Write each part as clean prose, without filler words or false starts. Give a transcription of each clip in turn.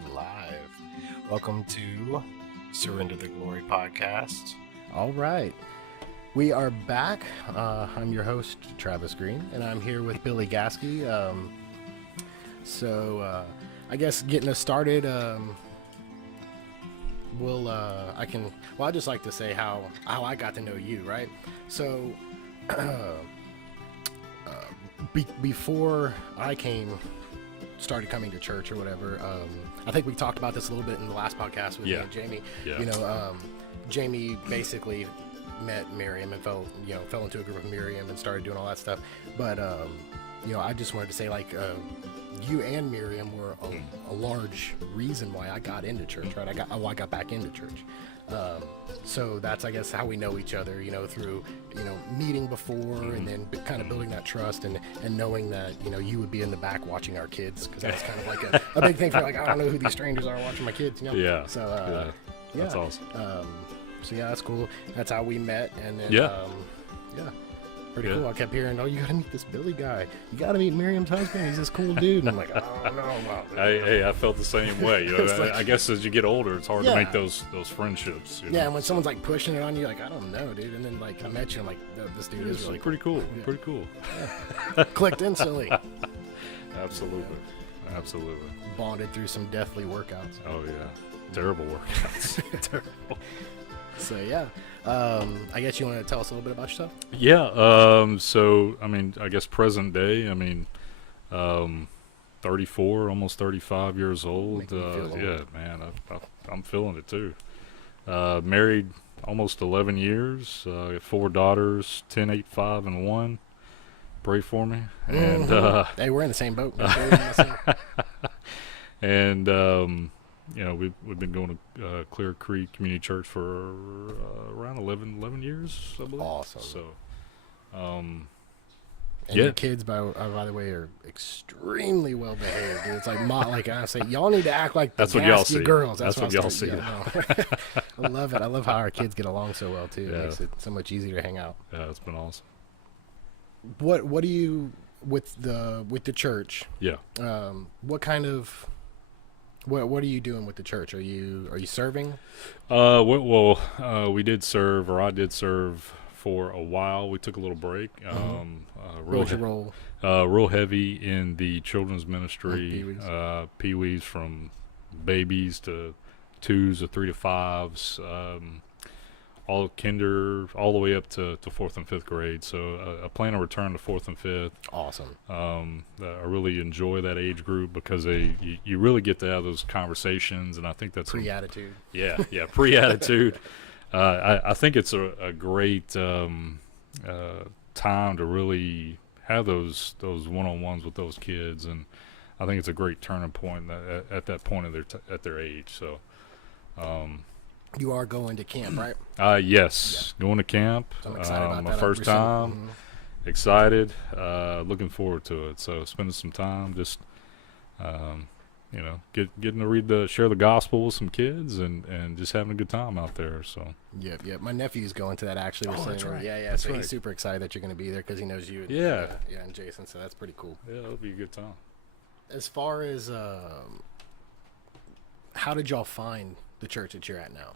are live. Welcome to Surrender the Glory podcast. All right. We are back. I'm your host, Travis Green, and I'm here with Billy Gaskey. I guess getting us started, I'd just like to say how I got to know you, right? So, before I started coming to church or whatever, I think we talked about this a little bit in the last podcast with me and Jamie. Yeah. Jamie basically met Miriam and fell into a group of Miriam and started doing all that stuff. But I just wanted to say, you and Miriam were a large reason why I got into church, right? I got back into church. So that's, I guess, how we know each other, through, meeting before and then kind of building that trust and knowing that, you would be in the back watching our kids, because that's kind of like a big thing for, I don't know who these strangers are watching my kids, Yeah. So, That's awesome. That's cool. That's how we met. And then, pretty cool. I kept hearing, you got to meet this Billy guy. You got to meet Miriam's husband. He's this cool dude. And I'm like, oh, no. Wow. Hey, I felt the same way. I guess as you get older, it's hard to make those friendships. Yeah, and when someone's pushing it on you, I don't know, dude. And then I met you, I'm like, this dude is really pretty cool. Yeah. Pretty cool. Yeah. Clicked instantly. Absolutely. Bonded through some deathly workouts. Oh yeah, terrible workouts. Terrible. So I guess you want to tell us a little bit about yourself? Yeah. So I guess present day. 34, almost 35 years old. Old. Yeah, man, I'm feeling it too. Married almost 11 years. Got 4 daughters, 10, 8, 5, and 1. Pray for me. And hey, we're in the same boat. And we've been going to Clear Creek Community Church for around 11 years, I believe. Awesome. So, and your kids, by the way, are extremely well behaved. Dude. It's like I say, y'all need to act like the Gaskey girls. That's what y'all see. I love it. I love how our kids get along so well too. It makes it so much easier to hang out. Yeah, it's been awesome. What do you with the church? Yeah. What kind of what are you doing with the church? Are you serving? We did serve, or I did serve for a while. We took a little break. Real heavy in the children's ministry. Pee-wees from babies to 2s to 3 to 5s. All kinder, all the way up to 4th and 5th grade. So I plan to return to 4th and 5th. Awesome. I really enjoy that age group because you really get to have those conversations, and I think that's pre-attitude. Yeah, pre-attitude. I think it's a great time to really have those one-on-ones with those kids, and I think it's a great turning point at that point of at their age. So. You are going to camp, right? Yes. Going to camp. So I'm excited about my that. first time. Excited. Looking forward to it. So spending some time just, getting to share the gospel with some kids and just having a good time out there. So. Yep. My nephew's going to that actually. That's right. Yeah. So he's super excited that you're going to be there because he knows you. And Jason. So that's pretty cool. Yeah, it'll be a good time. As far as how did y'all find the church that you're at now?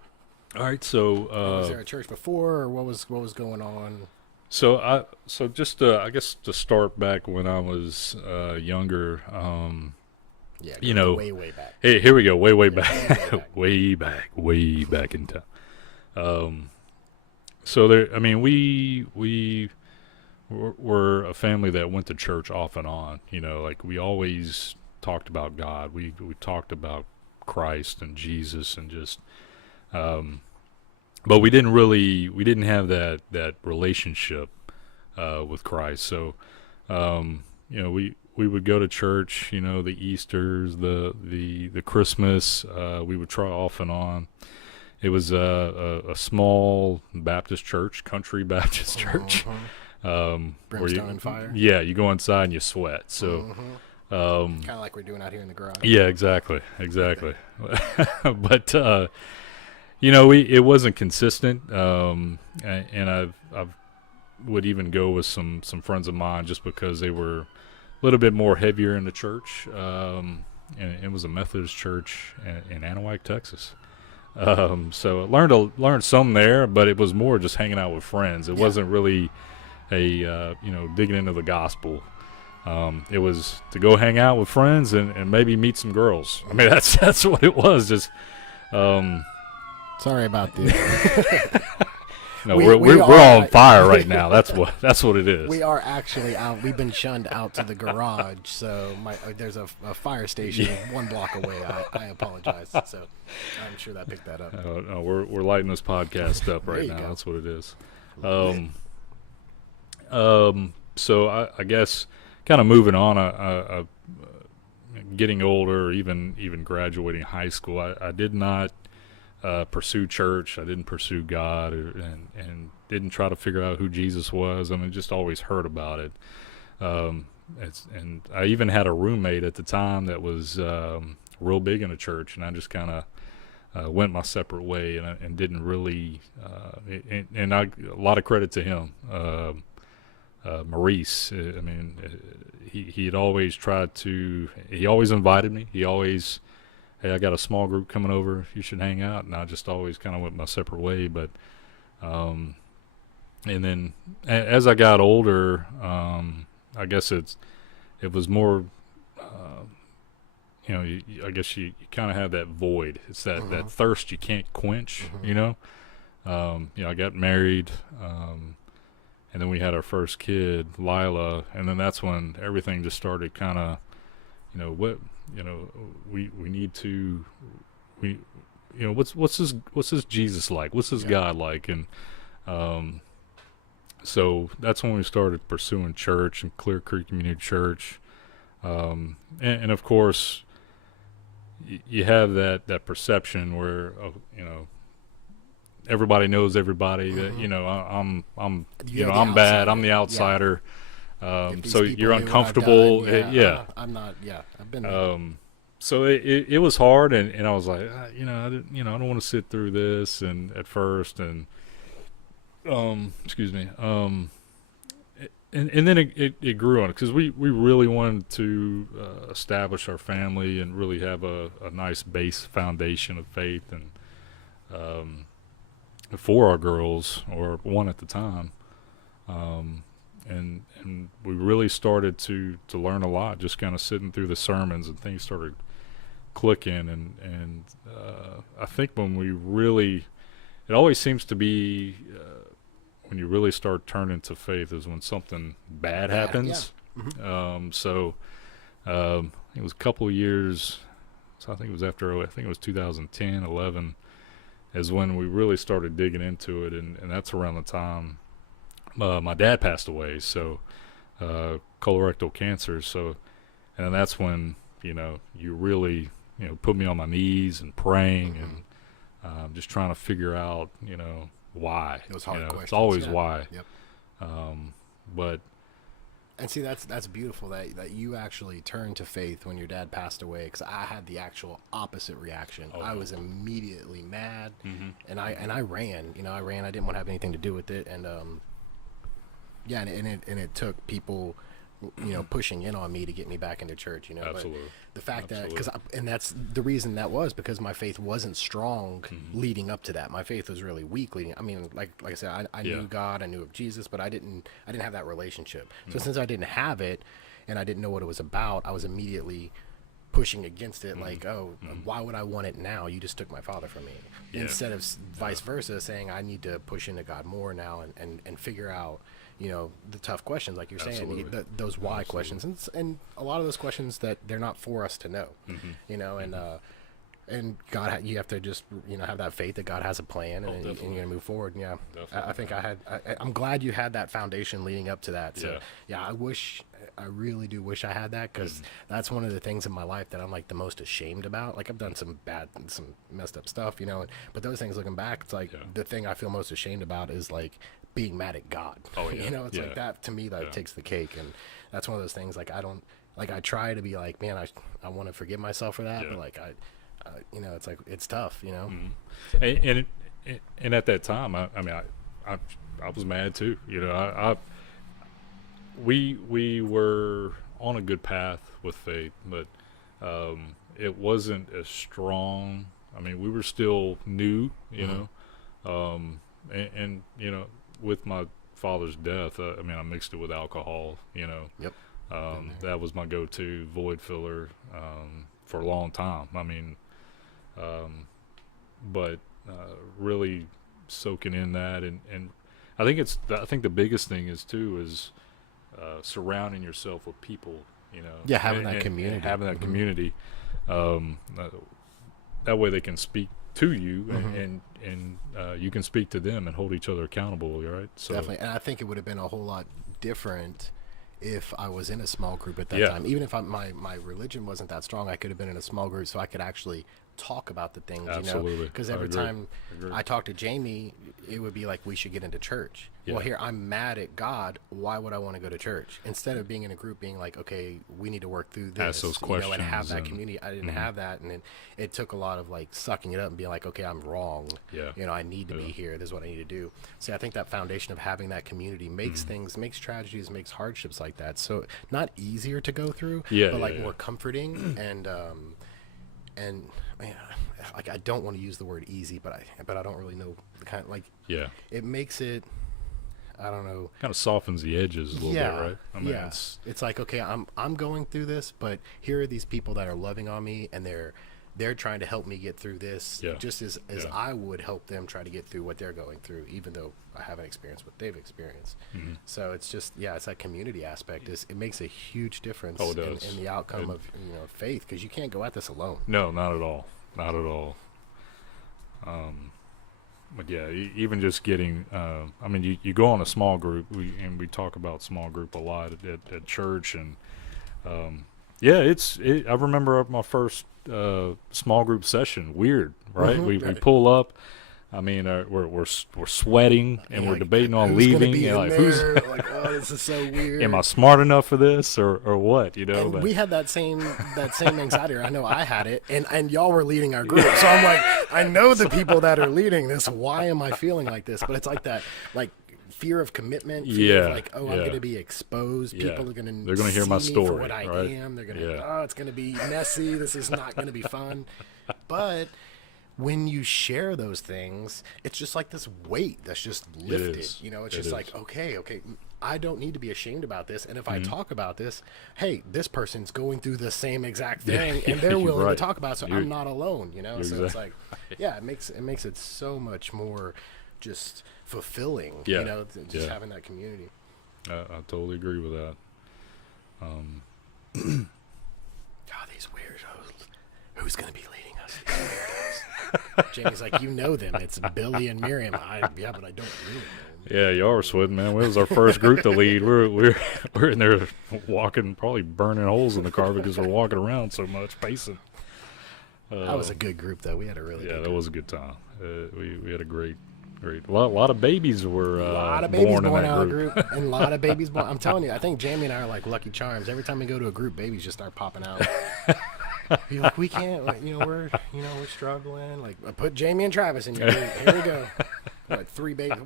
All right, so was there a church before, or what was going on? So just I guess to start back when I was younger, way back. Hey, here we go, way back, way back in time. So there, we were a family that went to church off and on. We always talked about God. We talked about Christ and Jesus and just but we didn't have that relationship with Christ. So we would go to church, the Easters, the Christmas, we would try off and on. It was a small Baptist church, country Baptist church. Brimstone and fire. Yeah, you go inside and you sweat. So kind of like we're doing out here in the garage. Yeah, exactly. But it wasn't consistent, and I've would even go with some friends of mine just because they were a little bit more heavier in the church, and it was a Methodist church in Anahuac, Texas. So I learned some there, but it was more just hanging out with friends. It wasn't really a digging into the gospel. It was to go hang out with friends and maybe meet some girls. I mean, that's what it was. Just sorry about this. No, we're on fire right now. That's what it is. We are actually out. We've been shunned out to the garage. So there's a fire station 1 block away. I apologize. So I'm sure that picked that up. No, we're lighting this podcast up right now. Go. That's what it is. So I guess kind of moving on. Getting older, even graduating high school, I did not pursue church. I didn't pursue God, and didn't try to figure out who Jesus was. I mean, just always heard about it. And I even had a roommate at the time that was real big in the church, and I just kind of went my separate way, and didn't really. A lot of credit to him, Maurice. I mean, he had always tried to. He always invited me. He always. Hey, I got a small group coming over. You should hang out. And I just always kind of went my separate way. But, and then as I got older, I guess it was more, I guess you kind of have that void. It's that thirst you can't quench, I got married, and then we had our first kid, Lila. And then that's when everything just started kind of, we need to, what's this Jesus like? What's this God like? And so that's when we started pursuing church and Clear Creek Community Church. And of course, you have that perception where everybody knows everybody. That I'm bad. I'm the outsider. Yeah. So you're uncomfortable. I'm not. Yeah, I've been there. So it was hard, and I was like, I don't want to sit through this. And at first, and excuse me, and then it grew on it because we really wanted to establish our family and really have a nice base foundation of faith, and for our girls, or one at the time. And we really started to learn a lot, just kind of sitting through the sermons, and things started clicking. And I think when we really, it always seems to be when you really start turning to faith is when something bad happens. Yeah. So it was a couple of years. So I think it was 2010, 11 is when we really started digging into it. And that's around the time my dad passed away, so colorectal cancer. So, and that's when you really put me on my knees and praying, and just trying to figure out why. It was hard questions. It's always why. Yep. But and see, that's beautiful that you actually turned to faith when your dad passed away, because I had the actual opposite reaction. I was immediately mad, and I ran. I didn't want to have anything to do with it, and and it took people, pushing in on me to get me back into church, Absolutely. But the fact that, and that's the reason that was because my faith wasn't strong leading up to that. My faith was really weak leading. I mean, like I said, I knew God, I knew of Jesus, but I didn't have that relationship. So since I didn't have it, and I didn't know what it was about, I was immediately pushing against it, like, why would I want it now? You just took my father from me. Instead of vice versa, saying I need to push into God more now and figure out, the tough questions, like you're saying, those why questions, and a lot of those questions that they're not for us to know, and God, you have to just, have that faith that God has a plan, and you're going to move forward. And I think I'm glad you had that foundation leading up to that. So I really do wish I had that, because that's one of the things in my life that I'm like the most ashamed about. Like, I've done some messed up stuff, but those things, looking back, it's like the thing I feel most ashamed about is like being mad at God. It's like that to me, that takes the cake. And that's one of those things, like, I try to be like, man, I want to forgive myself for that, but like it's like, it's tough, and at that time, I mean, I was mad too, we were on a good path with faith, but it wasn't as strong. I mean, we were still new, you know, and you know, with my father's death, I mean, I mixed it with alcohol, you know. Yep. That was my go-to void filler for a long time. I mean, but really soaking in that, and I think the biggest thing is surrounding yourself with people, you know. Yeah, having that community. And having that community. That way they can speak to you, and you can speak to them and hold each other accountable, right? So definitely, and I think it would have been a whole lot different if I was in a small group at that time. Even if my religion wasn't that strong, I could have been in a small group so I could actually talk about the things, Absolutely. you know, because every time I talked to Jamie, it would be like, we should get into church. Well, here I'm mad at God. Why would I want to go to church? Instead of being in a group, being like, okay, we need to work through this, ask those questions, and have that community. I didn't have that, and it took a lot of like sucking it up and being like, okay, I'm wrong. You know, I need to be here. This is what I need to do. So I think that foundation of having that community makes things, makes tragedies, makes hardships like that. So not easier to go through, but like more comforting and man, like I don't want to use the word easy, but I don't really know the kind of, like, it makes it, I don't know, kind of softens the edges a little bit, right? I mean, it's like, okay, I'm going through this, but here are these people that are loving on me, and they're trying to help me get through this, just as I would help them try to get through what they're going through, even though I haven't experienced what they've experienced. So it's just, it's that community aspect. It makes a huge difference in the outcome of, you know, faith, because you can't go at this alone. No, not at all. Not at all. But yeah, even just getting, I mean, you go on a small group, we talk about small group a lot at church, and I remember my first small group session. Weird, right? We pull up. I mean, we're sweating, and we're debating on leaving. And who's like, oh, this is so weird. Am I smart enough for this, or what? You know, and we had that same anxiety. I know I had it, and y'all were leading our group, so I'm like, I know the people that are leading this. Why am I feeling like this? But it's like that, like, fear of commitment. Fear of like, oh, I'm going to be exposed. People are going to. They're going to hear my story for what I am. They're going to. Oh, it's going to be messy. This is not going to be fun. But when you share those things, it's just like this weight that's just lifted. You know, it's just like, okay, I don't need to be ashamed about this. And if I talk about this, hey, this person's going through the same exact thing, and they're willing to talk about it, so I'm not alone, you know? So it's like, it makes it so much more just fulfilling, you know, just having that community. I totally agree with that. God, these weirdos. Who's going to be leading us? Jamie's like, you know them. It's Billy and Miriam. But I don't really know them. Yeah, y'all were sweating, man. It was our first group to lead. We're in there walking, probably burning holes in the car because we're walking around so much, pacing. That was a good group, though. We had a really good group. That was a good time. We had a great. A lot of babies were born out of the group. And a lot of babies born. I'm telling you, I think Jamie and I are like Lucky Charms. Every time we go to a group, babies just start popping out. You're like, we can't, like, we're struggling. Like, put Jamie and Travis in your group. Here we go. Like 3 babies.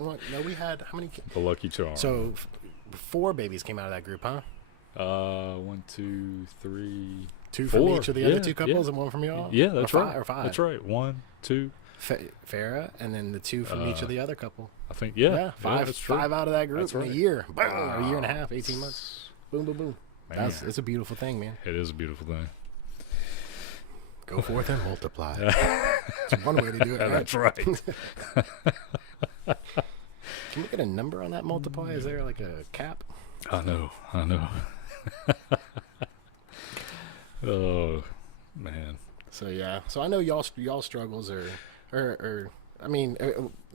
We had how many? The Lucky Charms. So 4 babies came out of that group, huh? 1, 2, 3, 2 from each of the other 2 couples, and 1 from y'all. Yeah, that's right. Or 5. That's right. 1, 2. Farrah, and then the 2 from each of the other couple. I think, 5 out of that group in a year. Boom, or a year and a half, 18 months. Boom, boom, boom. It's a beautiful thing, man. It is a beautiful thing. Go forth and multiply. It's one way to do it. Right? That's right. Can we get a number on that multiply? Is there like a cap? I know. Oh, man. So I know y'all struggles are I mean,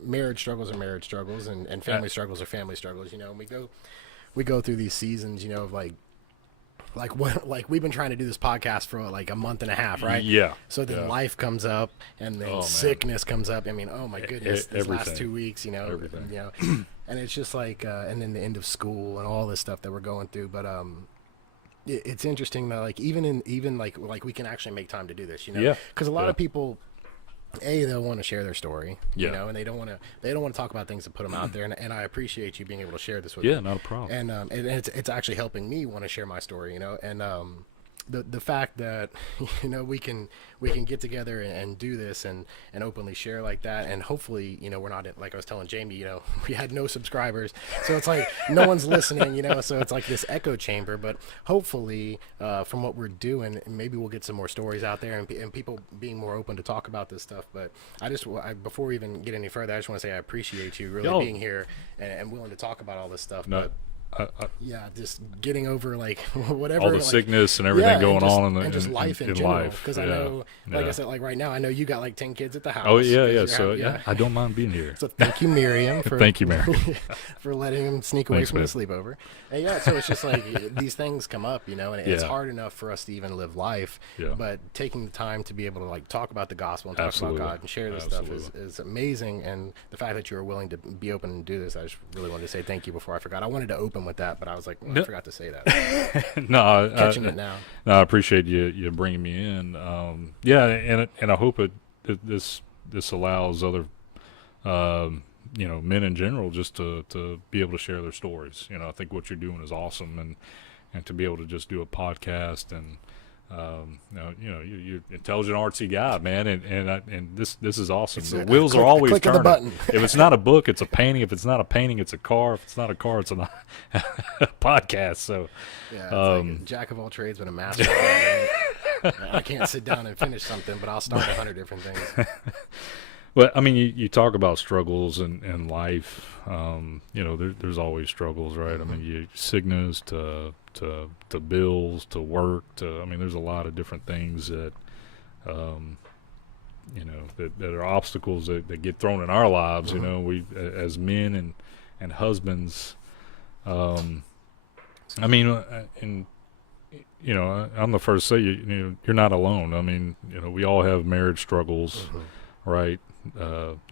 marriage struggles are marriage struggles, and family struggles are family struggles. You know, and we go through these seasons, you know, of like we've been trying to do this podcast for like a month and a half, right? Yeah. So then life comes up, and then sickness comes up. I mean, oh my goodness, these last 2 weeks, you know, and it's just like, and then the end of school and all this stuff that we're going through. But it's interesting that like even like we can actually make time to do this, you know, because a lot of people. They'll want to share their story, you know, and they don't want to talk about things that put them out there. And I appreciate you being able to share this with me. Yeah, not a problem. And it's actually helping me want to share my story, you know. And the fact that we can get together and do this and openly share like that, and hopefully we're not like I was telling Jamie, we had no subscribers, so it's like no one's listening, so it's like this echo chamber. But hopefully from what we're doing, maybe we'll get some more stories out there and people being more open to talk about this stuff. But before we even get any further, I just want to say I appreciate you really being here and willing to talk about all this stuff. No. Just getting over like whatever, all the sickness and everything going on and just life in general. Because I know, like I said, like right now, I know you got like 10 kids at the house. Oh yeah. So I don't mind being here. So thank you, Miriam, for for letting him sneak away from the sleepover. And so it's just like these things come up, and it's hard enough for us to even live life. Yeah. But taking the time to be able to like talk about the gospel and talk about God and share this stuff is amazing. And the fact that you were willing to be open and do this, I just really wanted to say thank you before I forgot. I wanted to open with that, but I was like, I forgot to say that. No, catching it now. No, I appreciate you bringing me in. And I hope this allows other men in general just to be able to share their stories. I think what you're doing is awesome, and to be able to just do a podcast and you're an intelligent artsy guy, man, and this is awesome. The wheels are always turning. The button. If it's not a book, it's a painting. If it's not a painting, it's a car. If it's not a car, it's a podcast. So it's like a jack of all trades but a master of none. I can't sit down and finish something, but I'll start 100 different things. Well, I mean, you talk about struggles in life. There's always struggles, right? Mm-hmm. I mean, sickness to bills to work there's a lot of different things that that are obstacles that get thrown in our lives. Mm-hmm. We as men and husbands. I'm the first to say you're not alone. I mean, we all have marriage struggles, mm-hmm. right?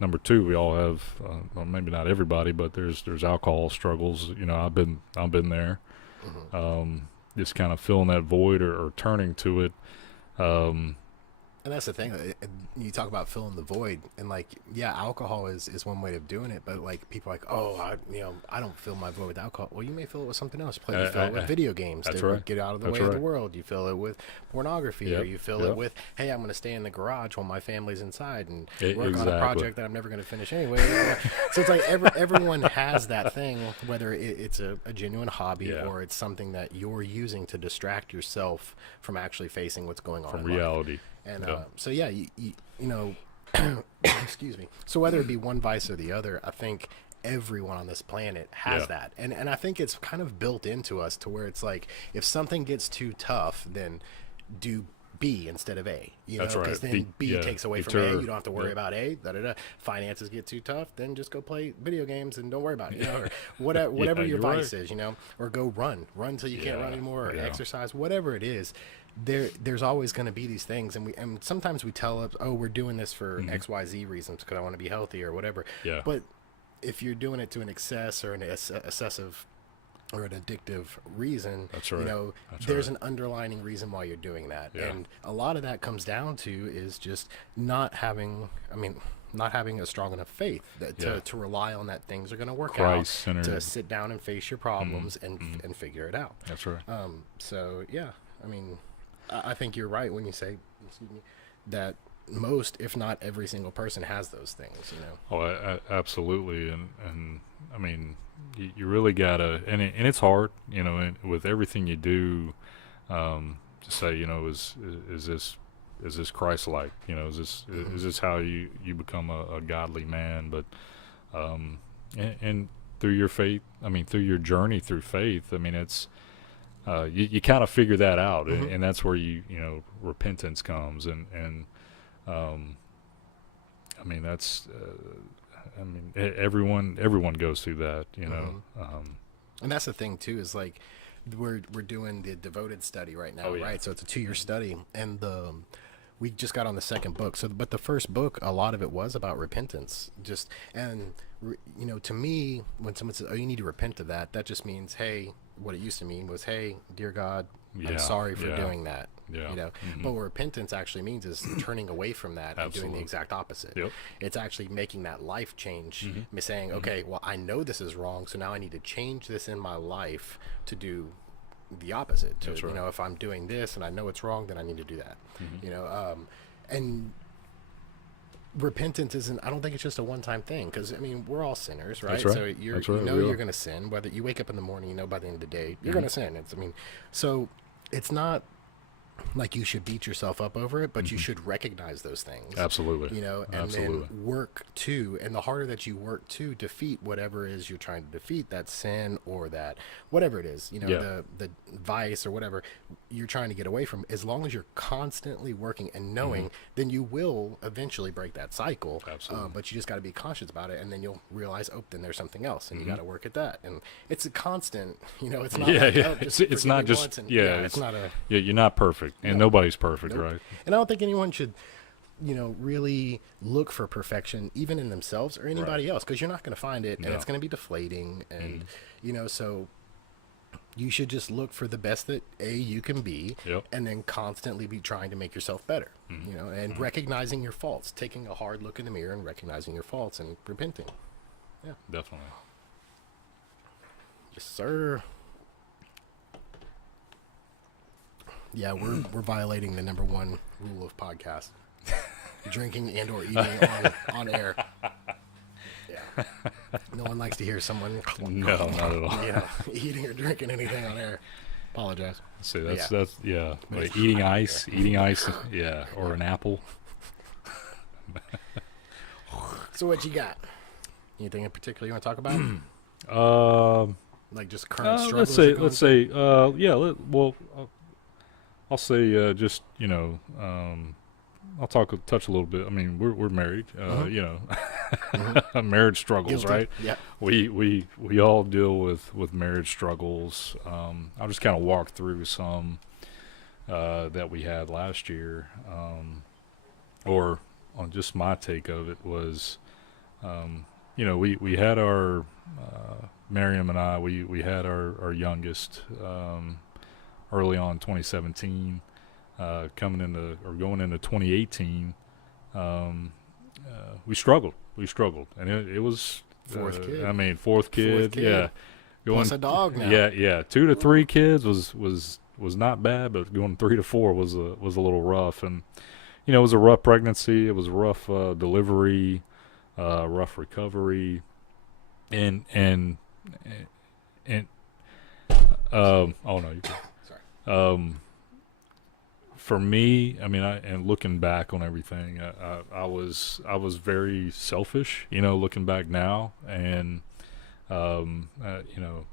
Number two, we all have well, maybe not everybody, but there's alcohol struggles. I've been there. Mm-hmm. Just kind of filling that void or turning to it. And that's the thing. You talk about filling the void, and alcohol is one way of doing it. But people are like, oh, I don't fill my void with alcohol. Well, you may fill it with something else. You fill it with video games to get out of the way of the world. You fill it with pornography, or you fill it with, hey, I'm going to stay in the garage while my family's inside and work on a project that I'm never going to finish anyway. So it's like everyone has that thing, whether it's a genuine hobby or it's something that you're using to distract yourself from actually facing what's going on from in reality. Life. And excuse me. So whether it be one vice or the other, I think everyone on this planet has that. And I think it's kind of built into us to where it's like, if something gets too tough, then do B instead of A. That's right. Because then B takes away from A. You don't have to worry about A. Finances get too tough, then just go play video games and don't worry about it. Or whatever your vice is, or go run till you can't run anymore, or exercise, whatever it is. There's always going to be these things, and sometimes we tell us, oh, we're doing this for XYZ reasons because I want to be healthy or whatever. Yeah. But if you're doing it to an excess or an excessive or an addictive reason, there's an underlining reason why you're doing that. Yeah. And a lot of that comes down to is just not having a strong enough faith to rely on that things are going to work out, to sit down and face your problems and figure it out. That's right. I think you're right when you say, that most, if not every single person has those things, Oh, absolutely. And I mean, you really gotta, and it's hard, and with everything you do, to say, is this Christ-like? Is this how you become a godly man? But, and through your faith, through your journey through faith, it's, you kind of figure that out, and that's where repentance comes, and that's everyone goes through that, and that's the thing too, is like we're doing the devoted study right now, right? So it's a 2-year study, and we just got on the second book. But the first book, a lot of it was about repentance. To me, when someone says, "Oh, you need to repent of that," that just means, hey. What it used to mean was, hey, dear God, I'm sorry for doing that. Yeah. But what repentance actually means is turning away from that and doing the exact opposite. Yep. It's actually making that life change, saying, okay, well, I know this is wrong, so now I need to change this in my life to do the opposite. To, That's right. You know, if I'm doing this and I know it's wrong, then I need to do that. Mm-hmm. You know, and repentance isn't, I don't think it's just a one-time thing, because I mean, we're all sinners, right? That's right. So you know you're going to sin, whether you wake up in the morning, you know by the end of the day you're going to sin. So it's not like you should beat yourself up over it, but you should recognize those things. Absolutely. You know, and then work to, and the harder that you work to defeat whatever it is you're trying to defeat, that sin or that whatever it is, you know, the vice or whatever you're trying to get away from, as long as you're constantly working and knowing, then you will eventually break that cycle. Absolutely. But you just got to be conscious about it, and then you'll realize, oh, then there's something else, and you got to work at that. And it's a constant, you know, it's not oh, it's not just it's not a you're not perfect, and nobody's perfect. Nope. Right? And I don't think anyone should, you know, really look for perfection even in themselves or anybody else, because you're not going to find it, and it's going to be deflating, and you know, so you should just look for the best that you can be, and then constantly be trying to make yourself better, you know, and recognizing your faults, taking a hard look in the mirror and recognizing your faults and repenting. Yeah, definitely. Yes, sir. Yeah, we're violating the number one rule of podcast: drinking and or eating on air. Yeah, no one likes to hear someone. No, not at all. Yeah, eating or drinking anything on air. Apologize. See, that's like eating ice, or an apple. So what you got? Anything in particular you want to talk about? Like just current struggles. Let's say, I'll say, just, you know, I'll touch a little bit. I mean, we're married, you know, marriage struggles, Guilty. right? Yeah. We all deal with marriage struggles. I'll just kind of walk through some, that we had last year, or on just my take of it was, you know, we had our, Miriam and I, we had our youngest, early on 2017, going into 2018. We struggled, and it was fourth kid. I mean, fourth kid. Yeah, plus a dog now. Yeah. 2 to 3 kids was not bad, but going 3 to 4 was a little rough. And you know, it was a rough pregnancy. It was a rough delivery, rough recovery, and oh no, you can. For me, I mean, and looking back on everything, I was very selfish, you know, looking back now, and you know,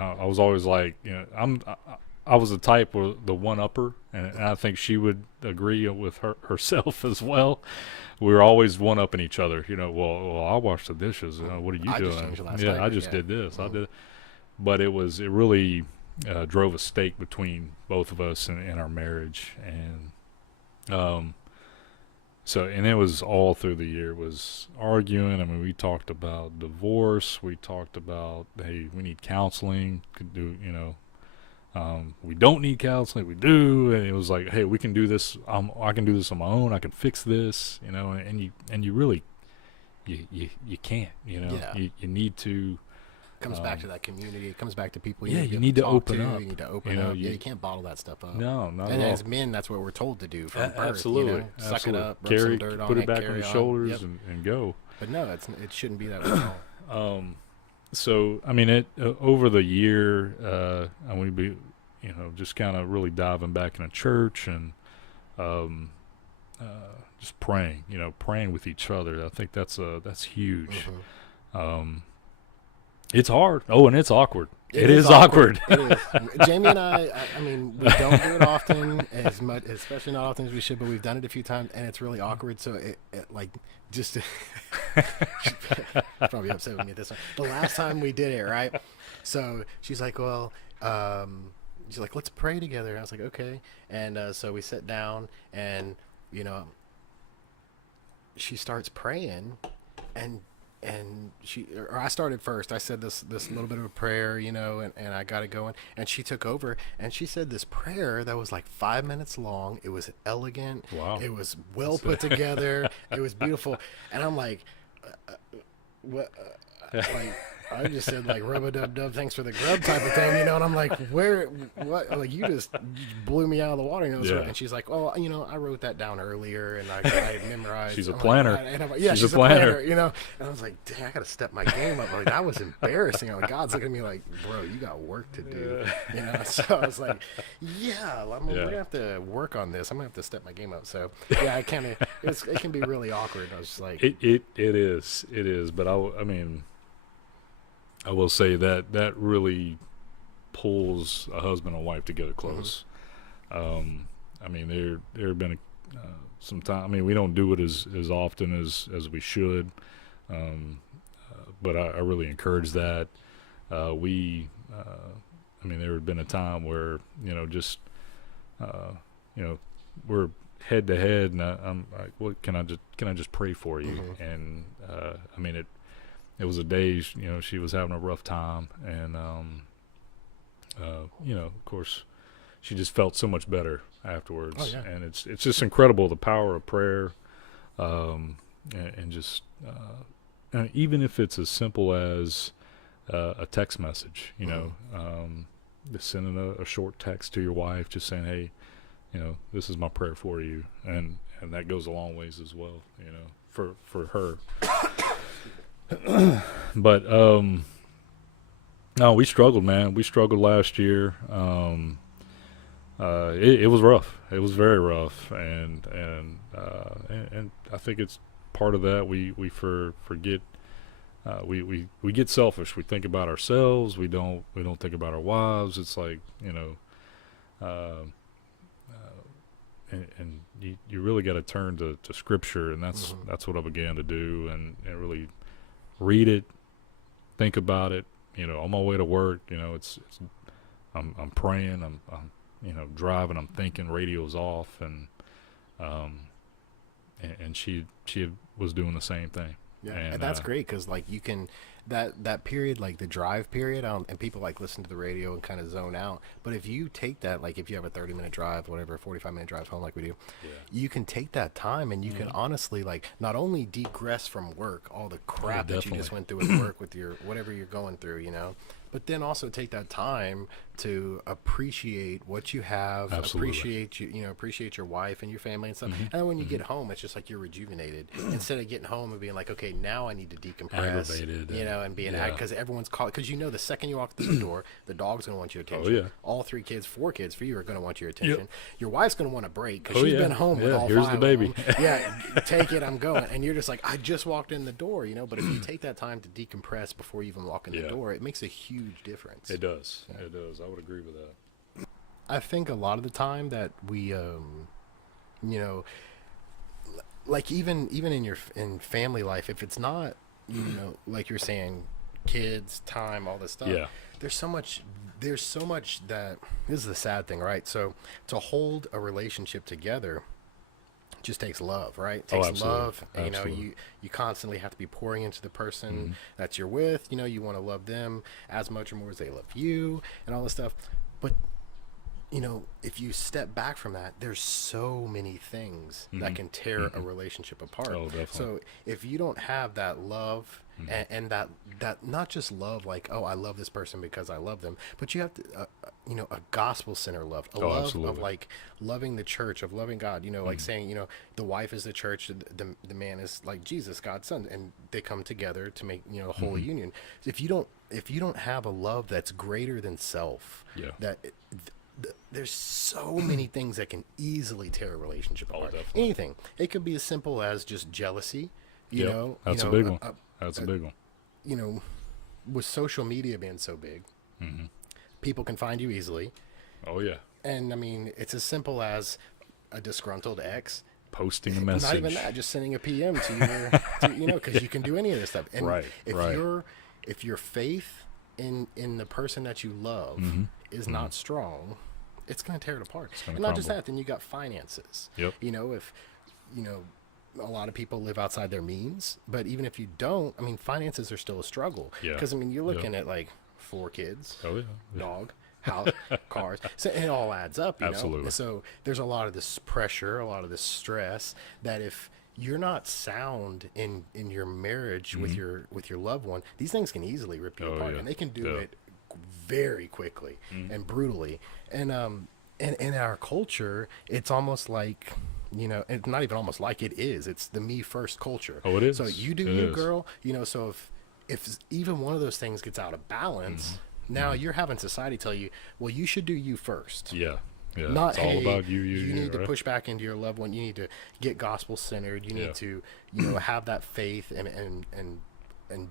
I was always like, you know, I was the type of the one upper, and I think she would agree with herself as well. We were always one upping each other, you know. Well, I'll wash the dishes. What are you doing? I just did this. I did, but it really drove a stake between both of us in our marriage, and so, and it was all through the year. It was arguing. I mean, we talked about divorce. We talked about, hey, we need counseling. Could do, you know, we don't need counseling. We do, and it was like, hey, we can do this. I can do this on my own. I can fix this, you know. And you really, you can't, you know. Yeah. You need to. Comes back to that community. It comes back to people. You need to open up. You need to open up. You can't bottle that stuff up. No, not and at all. as men, that's what we're told to do from birth. Absolutely. You know? Suck it up, rub carry, some dirt on put it, it back on carry your shoulders, Yep. and go. But no, it shouldn't be that way at all. So I mean, it over the year, and we'd be, you know, just kind of really diving back into church and just praying, you know, praying with each other. I think that's huge. It's hard. Oh, and it's awkward. It is awkward. It is. Jamie and I mean, we don't do it often, as much, especially not often as we should, but we've done it a few times, and it's really awkward. So it like, just she's probably upset with me this time. The last time we did it, right? So she's like, well, she's like, let's pray together. And I was like, okay. And so we sit down, and you know, she starts praying, and I started first. I said this little bit of a prayer, you know, and I got it going, and she took over, and she said this prayer that was like 5 minutes long. It was elegant. Wow. It was well put together. It was beautiful. And I'm like, what? Like, I just said like rub-a-dub-dub, thanks for the grub type of thing, and I'm like, what? Like you just blew me out of the water, And she's like, oh, I wrote that down earlier, and I memorized. She's a planner. Like, yeah, she's a planner. And I was like, dang, I got to step my game up. Like that was embarrassing. Like God's looking at me like, bro, you got work to do. So I was like, we're gonna have to work on this. I'm gonna have to step my game up. So yeah, it can be really awkward. I was just like, it is, but I mean. I will say that really pulls a husband and wife together close. I mean, there have been some time. I mean, we don't do it as often as we should, but I really encourage that. I mean, there had been a time where we're head to head, and I'm like, "What can I just pray for you?" And I mean it. It was a day, she was having a rough time, and of course, she just felt so much better afterwards. Oh, yeah. And it's just incredible, the power of prayer, and just and even if it's as simple as a text message, just sending a short text to your wife, just saying, hey, this is my prayer for you, and that goes a long ways as well, for her. But no, we struggled, man. We struggled last year. It was rough. It was very rough, and I think it's part of that. We forget. We get selfish. We think about ourselves. We don't think about our wives. It's like and you really got to turn to Scripture, and that's what I began to do, and really read it, think about it. On my way to work, I'm praying, I'm driving, I'm thinking, radio's off, and she was doing the same thing. Yeah, and that's great because like you can that period, like the drive period, and people like listen to the radio and kind of zone out. But if you take that, like if you have a 30-minute drive, whatever, 45-minute drive home like we do, you can take that time and you can honestly like not only degress from work, all the crap that you just went through at work with your whatever you're going through, but then also take that time to appreciate what you have, appreciate appreciate your wife and your family and stuff. And then when you get home, it's just like you're rejuvenated instead of getting home and being like, okay, now I need to decompress, aggravated, and being because everyone's called, because the second you walk through the door, the dog's gonna want your attention. Oh yeah. All 4 kids for you are gonna want your attention. Yep. Your wife's gonna want a break because she's been home with all 5 here's the baby. of them. Yeah, take it, I'm going. And you're just like, I just walked in the door, But if you take that time to decompress before you even walk in the door, it makes a huge difference. It does. Yeah. It does. I would agree with that. I think a lot of the time that we, like even in family life, if it's not, like you're saying, kids, time, all this stuff. Yeah. There's so much that this is the sad thing, right? So to hold a relationship together just takes love, right? It takes love. And, you constantly have to be pouring into the person that you're with. You want to love them as much or more as they love you and all this stuff. But if you step back from that, there's so many things that can tear a relationship apart. Oh, definitely. So if you don't have that love and that not just love, like, oh, I love this person because I love them, but you have to, a gospel-centered love, love absolutely. of like loving the church, of loving God, like saying, the wife is the church, the man is like Jesus, God's son, and they come together to make, a holy union. If you don't have a love that's greater than self, there's so many things that can easily tear a relationship apart. Definitely. Anything. It could be as simple as just jealousy. That's a big one. That's a big one. With social media being so big, people can find you easily. Oh yeah. And I mean, it's as simple as a disgruntled ex posting a message. Not even that, just sending a PM to your, because you can do any of this stuff. And if your faith in the person that you love is not strong, it's going to tear it apart. And not just that, then you got finances. Yep. If a lot of people live outside their means, but even if you don't, I mean, finances are still a struggle. Yeah. Because I mean, you're looking at like 4 kids, dog, house, cars, so it all adds up. Absolutely. So there's a lot of this pressure, a lot of this stress that if you're not sound in your marriage with your loved one, these things can easily rip you apart, and they can do it very quickly and brutally. And in our culture, it's almost like, you know, it's not even almost like, it is. It's the me first culture. Oh, it is. So you do you, girl. You know, so if even one of those things gets out of balance, now you're having society tell you, well, you should do you first. Yeah. Yeah, not, it's hey, all about you need right? to push back into your loved one. You need to get gospel centered. You need to, you know, have that faith and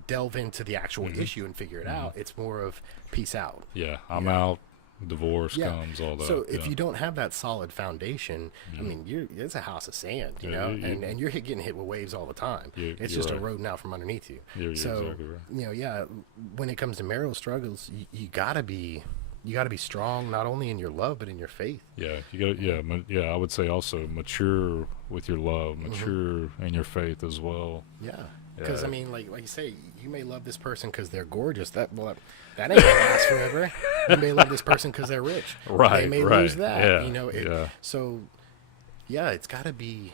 delve into the actual issue and figure it out. It's more of peace out. Yeah, I'm out. Divorce comes, all that. So if you don't have that solid foundation, I mean, it's a house of sand, you know, and you're getting hit with waves all the time. It's just eroding out from underneath you. You're exactly right. You know, when it comes to marital struggles, you gotta be strong, not only in your love but in your faith. Yeah, you got. I would say also mature with your love, mature in your faith as well. Yeah, because I mean, like you say, you may love this person because they're gorgeous. That ain't gonna last forever. You may love this person because they're rich. Right. They may lose that. Yeah, you know. So, yeah, it's gotta be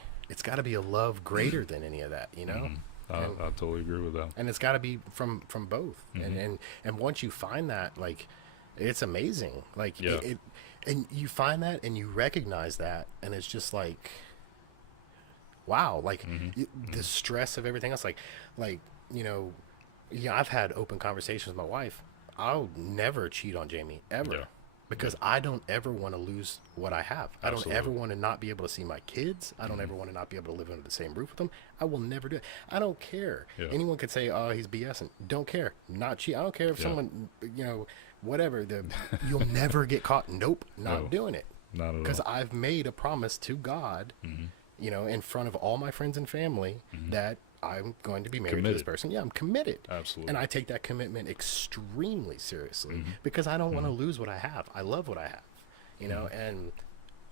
a love greater than any of that. You know. I totally agree with that. And it's gotta be from both. And once you find that, like, it's amazing. Like and you find that and you recognize that, and it's just like, wow, like the stress of everything else, like, you know, I've had open conversations with my wife. I'll never cheat on Jamie ever, because I don't ever want to lose what I have. I don't ever want to not be able to see my kids. I don't ever want to not be able to live under the same roof with them. I will never do it. I don't care. Anyone could say, oh, he's BSing. Don't care. Not cheat. I don't care if someone, you know, whatever, you'll never get caught. Nope, not doing it. Not at all. Because I've made a promise to God, you know, in front of all my friends and family, that I'm going to be married to this person. Yeah, I'm committed. Absolutely. And I take that commitment extremely seriously, because I don't want to lose what I have. I love what I have, you know, and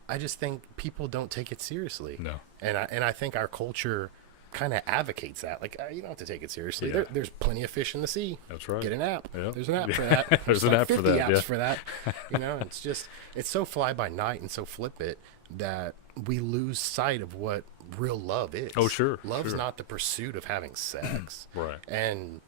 I just think people don't take it seriously. No. And I think our culture kind of advocates that. Like, you don't have to take it seriously. There's plenty of fish in the sea. That's right. Get an app. Yep. There's an app for that. There's an app for that. 50 apps for that. You know, it's so fly by night and so flip it that we lose sight of what real love is. Oh, sure. Love's not the pursuit of having sex. Right. And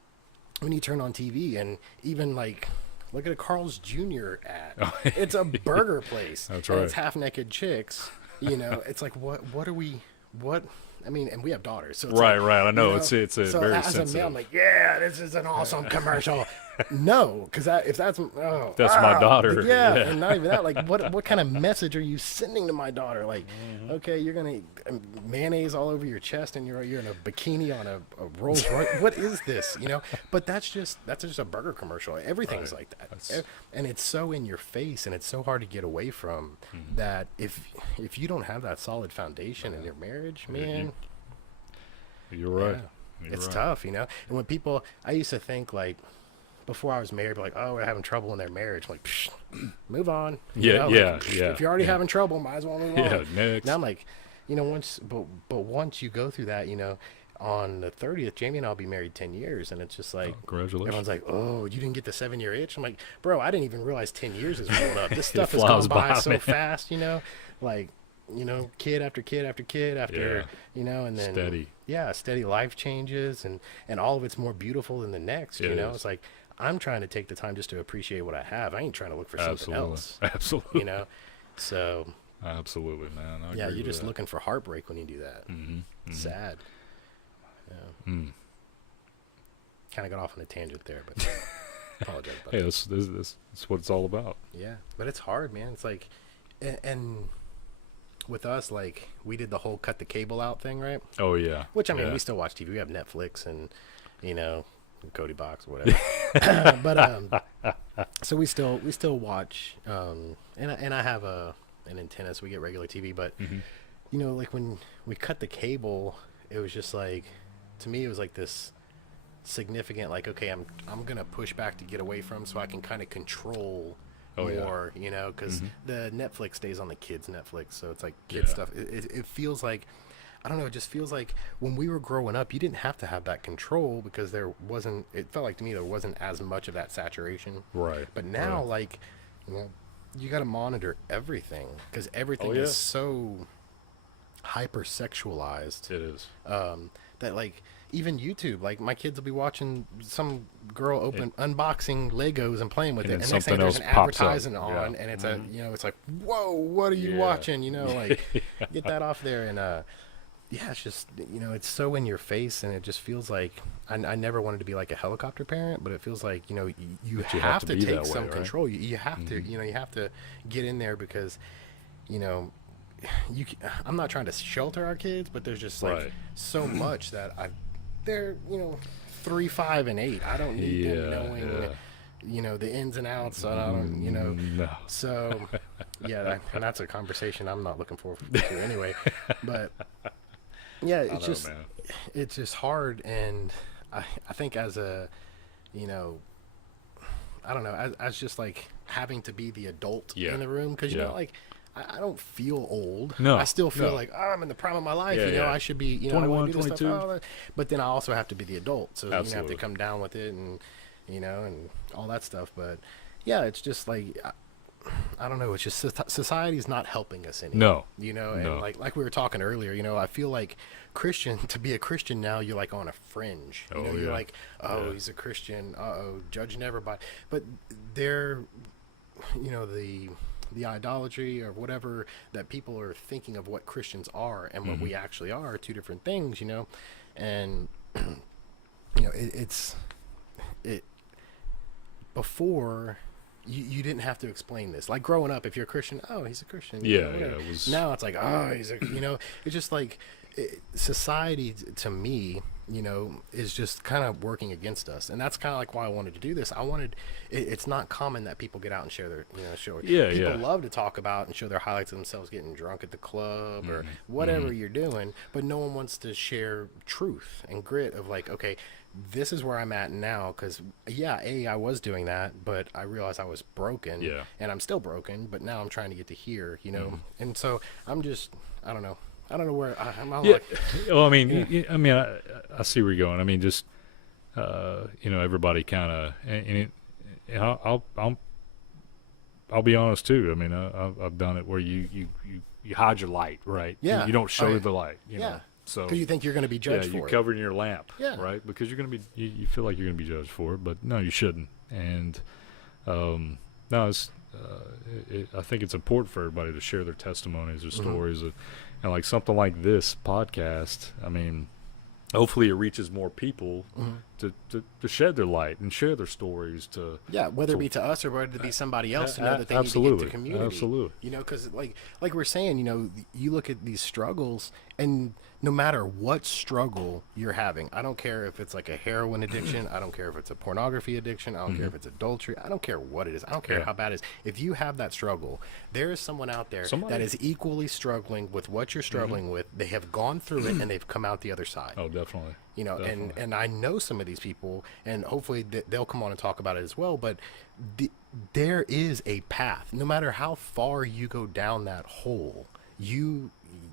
when you turn on TV and even like, look at a Carl's Jr. ad. It's a burger place. That's and right. It's half naked chicks. You know, it's like, what are we, what? I mean, and we have daughters, so it's right. I know, you know, it's a so very as sensitive. a male, I'm like, yeah, this is an awesome commercial. No, because if that's my daughter. Yeah, and not even that. Like, what kind of message are you sending to my daughter? Like, okay, you're gonna mayonnaise all over your chest, and you're in a bikini on a Rolls Royce. What is this? You know? But that's just a burger commercial. Everything's like that, and it's so in your face, and it's so hard to get away from. That if you don't have that solid foundation in your marriage, man, you're right. It's tough, you know. And when people, I used to think like, before I was married, like, oh, we're having trouble in their marriage. I'm like, psh, move on. You know, like, if you're already having trouble, might as well move on. Next. Now I'm like, you know, once you go through that, you know, on the 30th, Jamie and I'll be married 10 years, and it's just like, congratulations. Everyone's like, oh, you didn't get the 7-year itch? I'm like, bro, I didn't even realize 10 years is rolling up. This stuff has gone by so fast, you know, like, you know, kid after kid after kid after, you know, and then steady life changes, and all of it's more beautiful than the next, you know. It's like, I'm trying to take the time just to appreciate what I have. I ain't trying to look for something else. Absolutely. You know, so. Absolutely, man. I agree you're just that. looking for heartbreak when you do that. Sad. Yeah. Kind of got off on a tangent there, but apologize about that. Hey, that's what it's all about. Yeah, but it's hard, man. It's like, and with us, like, we did the whole cut the cable out thing, right? Oh, yeah. Which, I mean, we still watch TV. We have Netflix and, you know, Cody Box or whatever. But so we still watch, and I have an antenna, so we get regular TV. But you know, like when we cut the cable, it was just like, to me, it was like this significant, like, okay, I'm gonna push back to get away from, so I can kind of control more, you know, because the Netflix stays on the kids' Netflix, so it's like kid stuff. It feels like, I don't know, it just feels like when we were growing up, you didn't have to have that control because it felt like to me there wasn't as much of that saturation. Right. But now, like, you know, you got to monitor everything because everything is so, hypersexualized. It is. That like even YouTube, like my kids will be watching some girl unboxing Legos and playing with it, and next thing there's an advertisement on, and it's it's like, whoa, what are you watching? Like get that off there. And it's just it's so in your face, and it just feels like I never wanted to be like a helicopter parent, but it feels like you have to take some control. You have to you have to get in there, because I'm not trying to shelter our kids, but there's just like so much that they're 3, 5, and 8. I don't need them knowing the ins and outs. I don't No. So and that's a conversation I'm not looking forward to anyway. But it's just hard, and I think as a I don't know, as just like having to be the adult in the room, because like I don't feel old. No, I still feel like I'm in the prime of my life. I should be 21, 22. But then I also have to be the adult, so Absolutely. you have to come down with it, and and all that stuff. But it's just like I don't know. It's just society's not helping us anymore. No, and like we were talking earlier. I feel like to be a Christian now, you're like on a fringe. You're like, he's a Christian. Judging everybody. But they're, the idolatry or whatever that people are thinking of what Christians are and what we actually are two different things, and it's before you didn't have to explain this. Like growing up, if you're a Christian, he's a Christian. It was... Now it's like, he's a, it's just like society to me, is just kind of working against us, and that's kind of like why I wanted to do this. It's not common that people get out and share their, people love to talk about and show their highlights of themselves getting drunk at the club or whatever you're doing, but no one wants to share truth and grit of like, okay, this is where I'm at now, because I was doing that, but I realized I was broken, and I'm still broken, but now I'm trying to get to here, and so I'm just, I don't know where I'm like. Well, I mean, I see where you're going. I mean, just everybody kind of, and I'll be honest too. I mean, I've done it where you hide your light, right? Yeah. You don't show the light. You know. So because you think you're going to be judged for it. You're covering your lamp, right? Because you're going to be, you feel like you're going to be judged for it, but no, you shouldn't. And no, it's. I think it's important for everybody to share their testimonies, their stories, and like something like this podcast. I mean, hopefully it reaches more people to shed their light and share their stories. Whether it be to us or whether it be somebody else to know that they need to get to community. Absolutely. Because like we're saying, you look at these struggles, and no matter what struggle you're having, I don't care if it's like a heroin addiction, I don't care if it's a pornography addiction, I don't care if it's adultery, I don't care what it is, I don't care how bad it is. If you have that struggle, there is someone out there that is equally struggling with what you're struggling with. They have gone through it and they've come out the other side. Oh, definitely. Definitely. And I know some of these people, and hopefully they'll come on and talk about it as well, but there is a path. No matter how far you go down that hole,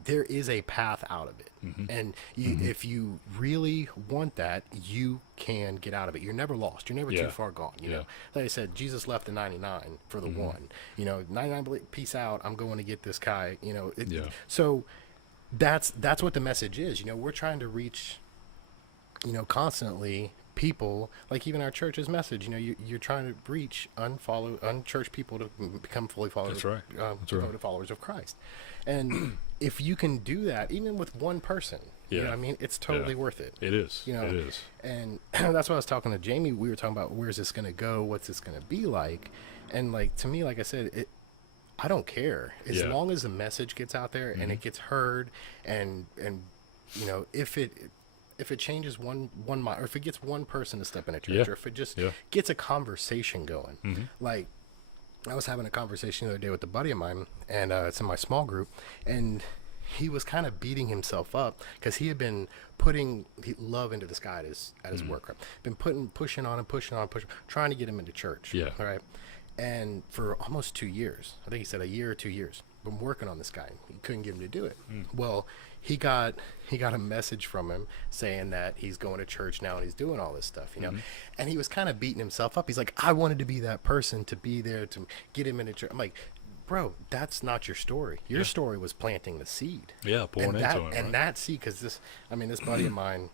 there is a path out of it. And if you really want that, you can get out of it. You're never lost. You're never too far gone. Like I said, Jesus left the 99 for the one. 99, peace out. I'm going to get this guy. So that's what the message is. We're trying to reach, constantly people, like even our church's message. You're trying to reach unchurched people to become fully followers. That's right. Devoted followers of Christ. And if you can do that, even with one person, you know what I mean? It's totally worth it. It is. It is. And that's why I was talking to Jamie. We were talking about where's this going to go? What's this going to be like? And like, to me, like I said, I don't care as long as the message gets out there and it gets heard, and if it changes one mind, or if it gets one person to step in a church, or if it just gets a conversation going. Like, I was having a conversation the other day with a buddy of mine, and it's in my small group, and he was kind of beating himself up because he had been putting love into this guy at his work. Been pushing on him, trying to get him into church. All right. And for almost 2 years, I think he said a year or 2 years, been working on this guy. He couldn't get him to do it. Well, he got a message from him saying that he's going to church now and he's doing all this stuff, and he was kind of beating himself up. He's like, I wanted to be that person to be there to get him into church. I'm like, bro, that's not your story. Your story was planting the seed. Yeah, pouring into him. And that seed, because this buddy of mine,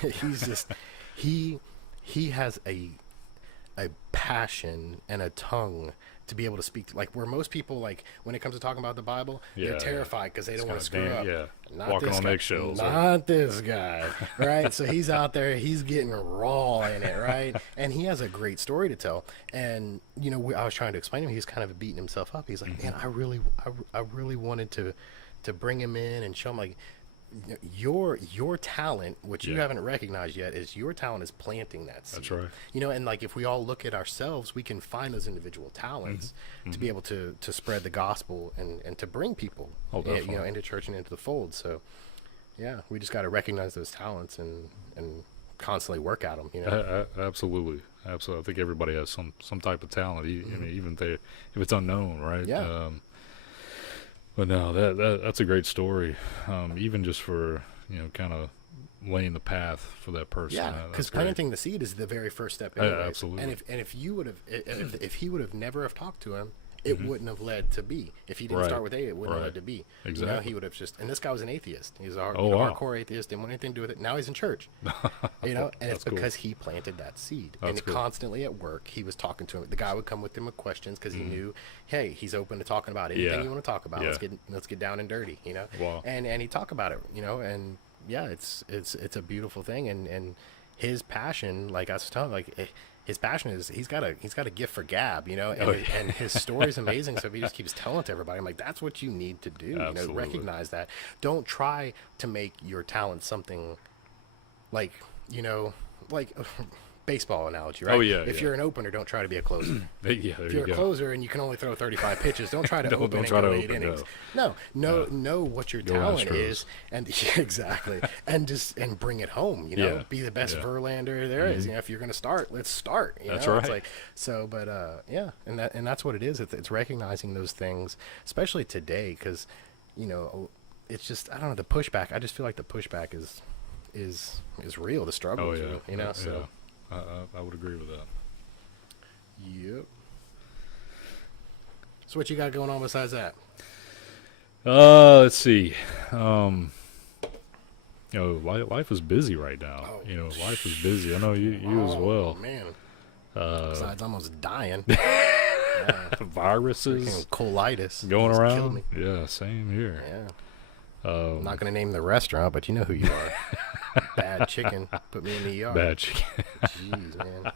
he's just, he has a passion and a tongue to be able to speak, like where most people, like when it comes to talking about the Bible, they're terrified because they don't want to screw up. Yeah, not walking on eggshells. Not this guy, right? So he's out there, he's getting raw in it, right? And he has a great story to tell. And you know, I was trying to explain to him, he's kind of beating himself up. He's like, man, I really wanted to bring him in and show him, like, your talent, which you haven't recognized yet, is your talent is planting that seed. That's right. You know, and like if we all look at ourselves, we can find those individual talents to be able to spread the gospel and to bring people, you know, into church and into the fold. So, yeah, we just got to recognize those talents and constantly work at them. You know, absolutely. I think everybody has some type of talent. I mean, even if it's unknown, right? Yeah. But no, that's a great story, even just for, you know, kind of laying the path for that person. Yeah, because planting the seed is the very first step. Absolutely. And if you would have, if he would have never have talked to him, it wouldn't have led to B. If he didn't start with A, it wouldn't have led to B. Exactly. You know, he would have just. And this guy was an atheist. He's a hardcore atheist. Didn't want anything to do with it. Now he's in church. You know, and it's because he planted that seed. And constantly at work, he was talking to him. The guy would come with him with questions because he knew, hey, he's open to talking about anything you want to talk about. Let's get down and dirty. You know. Wow. And he'd talk about it. You know, and yeah, it's a beautiful thing. And his passion, like I was telling, like. His passion is he's got a gift for gab, you know, and his story's amazing. So if he just keeps telling it to everybody, I'm like, that's what you need to do. Absolutely. You know, recognize that. Don't try to make your talent something like, you know, like baseball analogy, right? If you're an opener, don't try to be a closer. If you're a closer and you can only throw 35 pitches, don't try to open and go 8 innings. No, know what your talent is, and exactly, and bring it home. You know, be the best Verlander there is. You know, if you're going to start, let's start. You that's know? right. It's like, so, but and that's what it is. It's recognizing those things, especially today, because you know, it's just, I don't know, the pushback. I just feel like the pushback is real. The struggle is real. You know, so. I would agree with that. Yep. So what you got going on besides that? Let's see. You know, life is busy right now. You know, life is busy. I know you as well. Man. Besides almost dying. Viruses. Colitis. Going around. Killed me. Yeah, same here. Yeah. I'm not going to name the restaurant, but you know who you are. Bad chicken. Put me in the ER. Bad chicken. Jeez, man.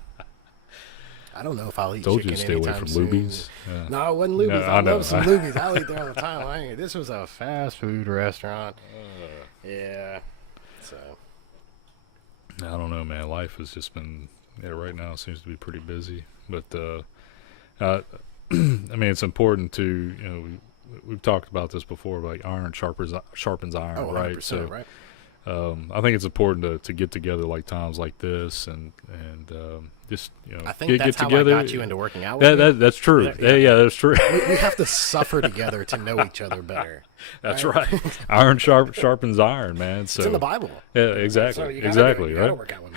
I don't know if I'll eat Told chicken you to stay away anytime from soon. Luby's. Yeah. No, it wasn't Luby's. No, I love some Luby's. I'll eat there all the time. This was a fast food restaurant. Yeah. So. I don't know, man. Life has just been, right now it seems to be pretty busy. But, I mean, it's important to, you know, we've talked about this before, like iron sharpens iron, right? So, right. I think it's important to get together like times like this and just, you know, I think that's get together. How I got you into working out with me. That's true. Yeah, that's true. We have to suffer together to know each other better. That's right. Iron sharpens iron, man. So it's in the Bible. Yeah, exactly. So you gotta exactly. You right. gotta work out with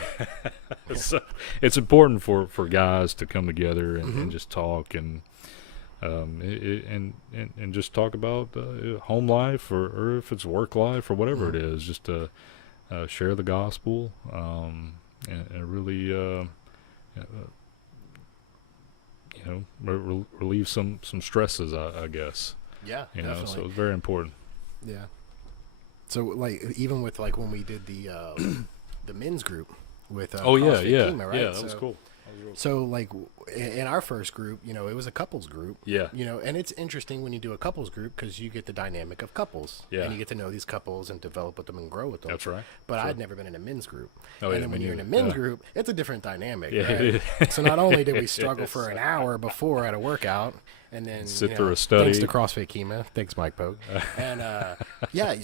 me. So it's important for guys to come together and just talk and just talk about home life or if it's work life or whatever it is, just to share the gospel and really you know, relieve some stresses, I guess. Yeah, you definitely. know, so it's very important. Yeah. So like even with like when we did the men's group with CrossFit Kima, right? Yeah, that was cool. So like in our first group, you know, it was a couples group. Yeah. You know, and it's interesting when you do a couples group because you get the dynamic of couples. Yeah. And you get to know these couples and develop with them and grow with them. That's right. But I'd never been in a men's group. Oh, and yeah, then when me you're in a neither. men's group, it's a different dynamic. Yeah, right? it is. So not only did we struggle for an hour before at a workout and then sit through a study. Thanks to CrossFit Kima. Thanks, Mike Pogue. And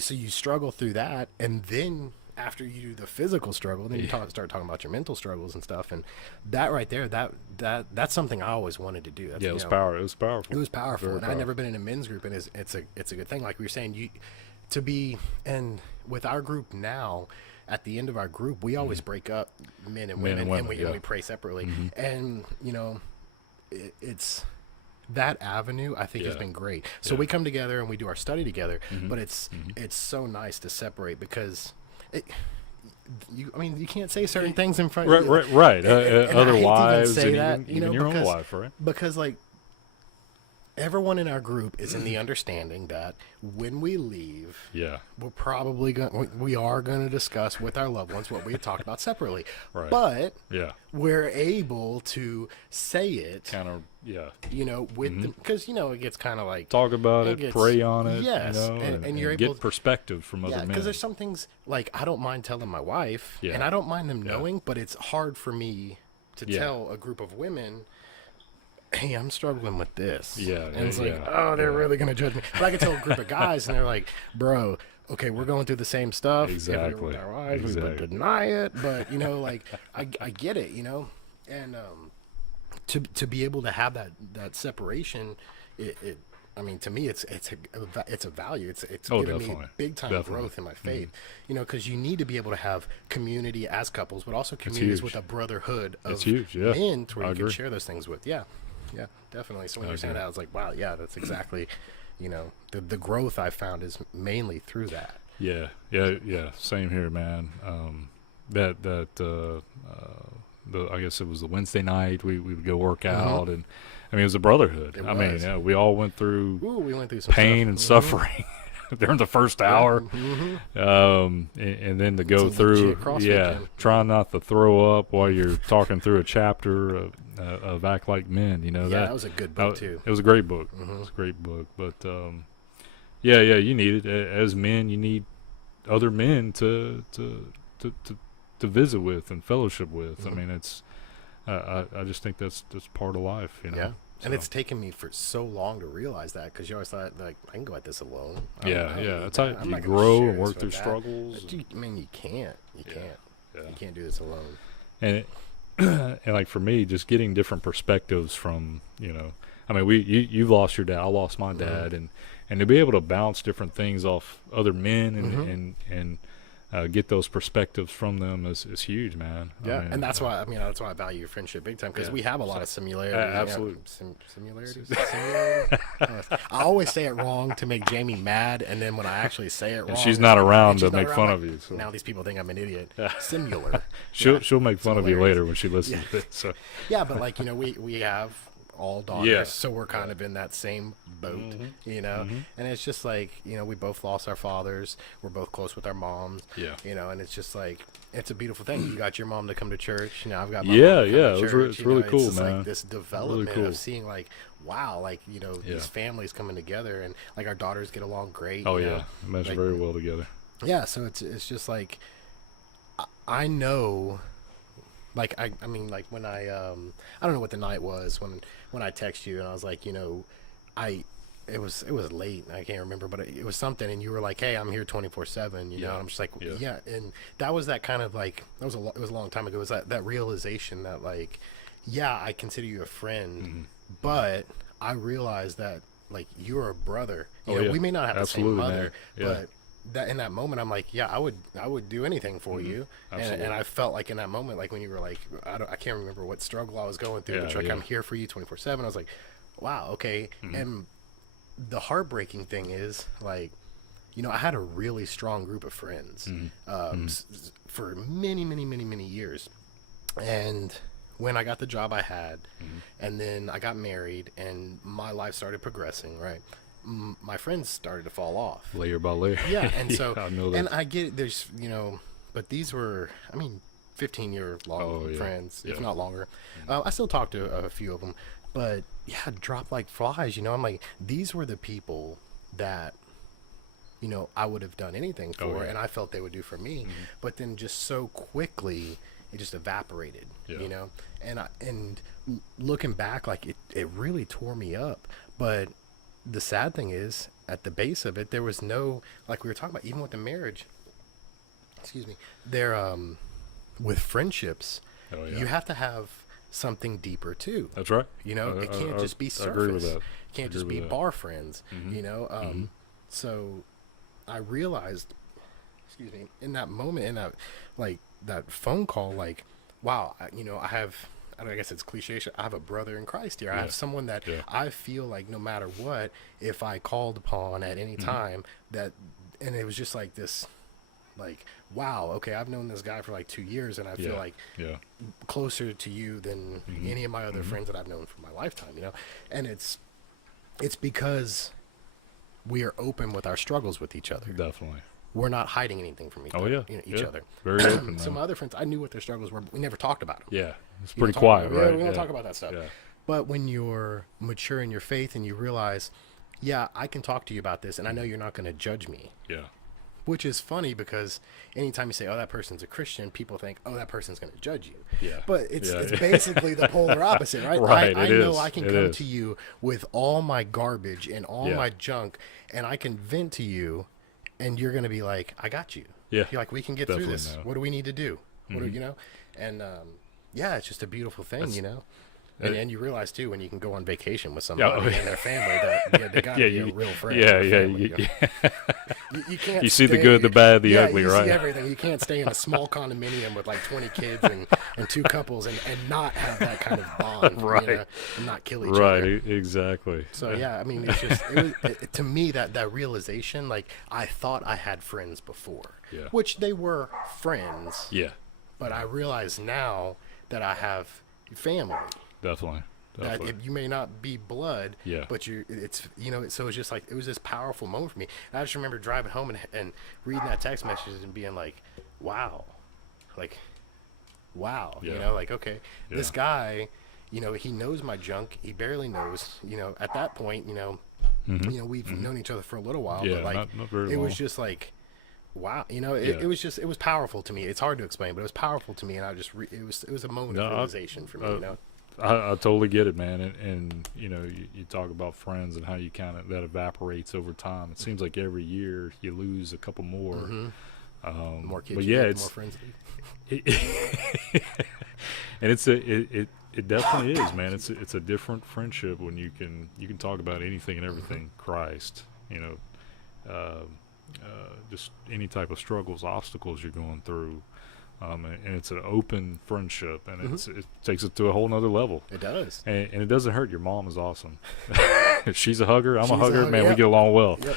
so you struggle through that, and then after you do the physical struggle, then you start talking about your mental struggles and stuff, and that right there, that's something I always wanted to do. That's, it was powerful. It was powerful. It was powerful, Very and powerful. I'd never been in a men's group, and it's a good thing. Like we were saying, and with our group now, at the end of our group, we always break up men and women, and we pray separately, and you know, it's that avenue I think has been great. So we come together and we do our study together, but it's so nice to separate because I mean, you can't say certain things in front of right. Other wives and even your own wife, right? Because like everyone in our group is in the understanding that when we leave, we are going to discuss with our loved ones what we had talked about separately. Right. But we're able to say it kind of with because it gets kind of like talk about it, pray on it, and you're able able to get perspective from other men. Because there's some things like I don't mind telling my wife, and I don't mind them knowing, but it's hard for me to tell a group of women, hey, I'm struggling with this. And it's like, they're really going to judge me. But I can tell a group of guys, and they're like, bro, okay, we're going through the same stuff. Exactly. With our wives, we would deny it. But, like, I get it, And to be able to have that separation, I mean, to me, it's a value. It's given me big time growth in my faith. Because you need to be able to have community as couples, but also communities with a brotherhood of men to where you can share those things with. Yeah, definitely. So when you're saying that, I was like, wow, that's exactly, the growth I found is mainly through that. Yeah. Same here, man. I guess it was the Wednesday night we would go work out, and I mean it was a brotherhood. We all went through some pain and suffering during the first hour, and then to go through, trying not to throw up while you're talking through a chapter of Act Like Men. That was a good book too. It was a great book. It was a great book, but you need it as men. You need other men to visit with and fellowship with. I mean, it's I just think that's part of life, Yeah. So. And it's taken me for so long to realize that because you always thought, like, I can go at this alone. That's how you grow and work through struggles. You can't. You can't do this alone. And and like for me, just getting different perspectives from, I mean, you've lost your dad, I lost my dad, and to be able to bounce different things off other men and get those perspectives from them is huge, man. And that's why I value your friendship big time because we have a lot of similarities. Absolutely, similarities. I always say it wrong to make Jamie mad, and then when I actually say it wrong, and she's not around to make fun of you. So. Now these people think I'm an idiot. Similar. She'll make fun of you later when she listens to it. So. Yeah, but like we have all daughters, so we're kind of in that same boat, and it's just like, we both lost our fathers, we're both close with our moms, and it's just like, it's a beautiful thing. You got your mom to come to church, I've got my mom to come to church. It's really cool, man. Like this development of seeing like, wow, like, these families coming together, and like our daughters get along great. Mesh very well together. So it's just like, I know. Like I mean, like when I don't know what the night was when I text you and I was like, it was late, I can't remember, but it was something, and you were like, hey, I'm here 24/7, and I'm just like, and that was that kind of like, it was a long time ago. It was that realization that like, I consider you a friend, but I realized that like you're a brother. We may not have the same mother, but that in that moment I'm like, I would do anything for you, and I felt like in that moment, like when you were like, I can't remember what struggle I was going through, but like, I'm here for you 24/7. I was like, wow, okay. And the heartbreaking thing is like, I had a really strong group of friends for many years, and when I got the job I had, and then I got married and my life started progressing, right, my friends started to fall off layer by layer. And so I know that. And I get it, there's but these were 15-year long friends, if not longer. I still talk to a few of them, but drop like flies. I'm like, these were the people that I would have done anything for, and I felt they would do for me, but then just so quickly it just evaporated, and looking back, like it really tore me up. But the sad thing is, at the base of it, there was no, like we were talking about, even with the marriage, there, with friendships, you have to have something deeper too. That's right. It can't just be surface. I agree with that. It can't just be bar friends, So I realized, in that moment, in that, like, that phone call, like, wow, I I guess it's cliche. I have a brother in Christ here. I have someone that I feel like no matter what, if I called upon at any time, and it was just like this, like, wow, okay, I've known this guy for like 2 years, and I feel like closer to you than any of my other friends that I've known for my lifetime, and it's because we are open with our struggles with each other. Definitely. We're not hiding anything from each other. Very open. So my other friends, I knew what their struggles were, but we never talked about them. Yeah, it's pretty quiet, right? We don't talk about that stuff. Yeah. But when you're mature in your faith and you realize, I can talk to you about this, and I know you're not going to judge me. Yeah. Which is funny because anytime you say, oh, that person's a Christian, people think, oh, that person's going to judge you. Yeah. But it's basically the polar opposite, right? Right. I know I can come to you with all my garbage and all my junk, and I can vent to you. And you're going to be like, I got you. Yeah. You're like, we can get through this. What do we need to do? What do, And, it's just a beautiful thing, And you realize, too, when you can go on vacation with somebody and their family, that they got to be a real friend. You can't you see the good, the bad, the ugly, you right? See everything. You can't stay in a small condominium with like 20 kids and 2 couples and not have that kind of bond, right? And not kill each other. Right, exactly. So, I mean, it's just, to me, that realization, like, I thought I had friends before, which they were friends. Yeah. But I realize now that I have family. Definitely. That you may not be blood, but so it's just like, it was this powerful moment for me. And I just remember driving home and reading that text message and being like, wow, okay, this guy, he knows my junk. He barely knows, at that point, we've known each other for a little while, but like, not very it long. was just like, wow, it was powerful to me. It's hard to explain, but it was powerful to me. And I just, it was a moment of realization for me, I totally get it, man. And you talk about friends and how you that evaporates over time. It seems like every year you lose a couple more. More kids, but more friends. And it definitely is, man. It's a different friendship when you can talk about anything and everything Christ. Just any type of struggles, obstacles you're going through. And it's an open friendship, and it takes it to a whole nother level. It does. And it doesn't hurt. Your mom is awesome. She's a hugger. I'm a hugger. Man, we get along well. Yep.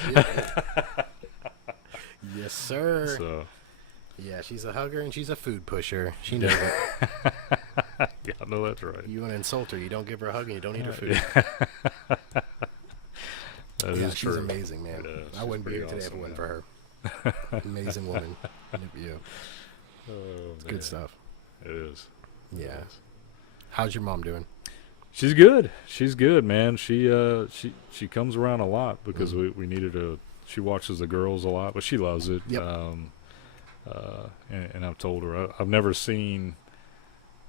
Yes, sir. So. Yeah, she's a hugger, and she's a food pusher. She knows it. Yeah, I know that's right. You want to insult her. You don't give her a hug, and you don't eat her food. She's true. Amazing, man. I wouldn't be here today if it wasn't for her. Amazing woman. Yeah. It's good stuff. It is. Yeah. How's your mom doing? She's good. She's good, man. She comes around a lot because we needed she watches the girls a lot, but she loves it. Yep. And I've told her I've never seen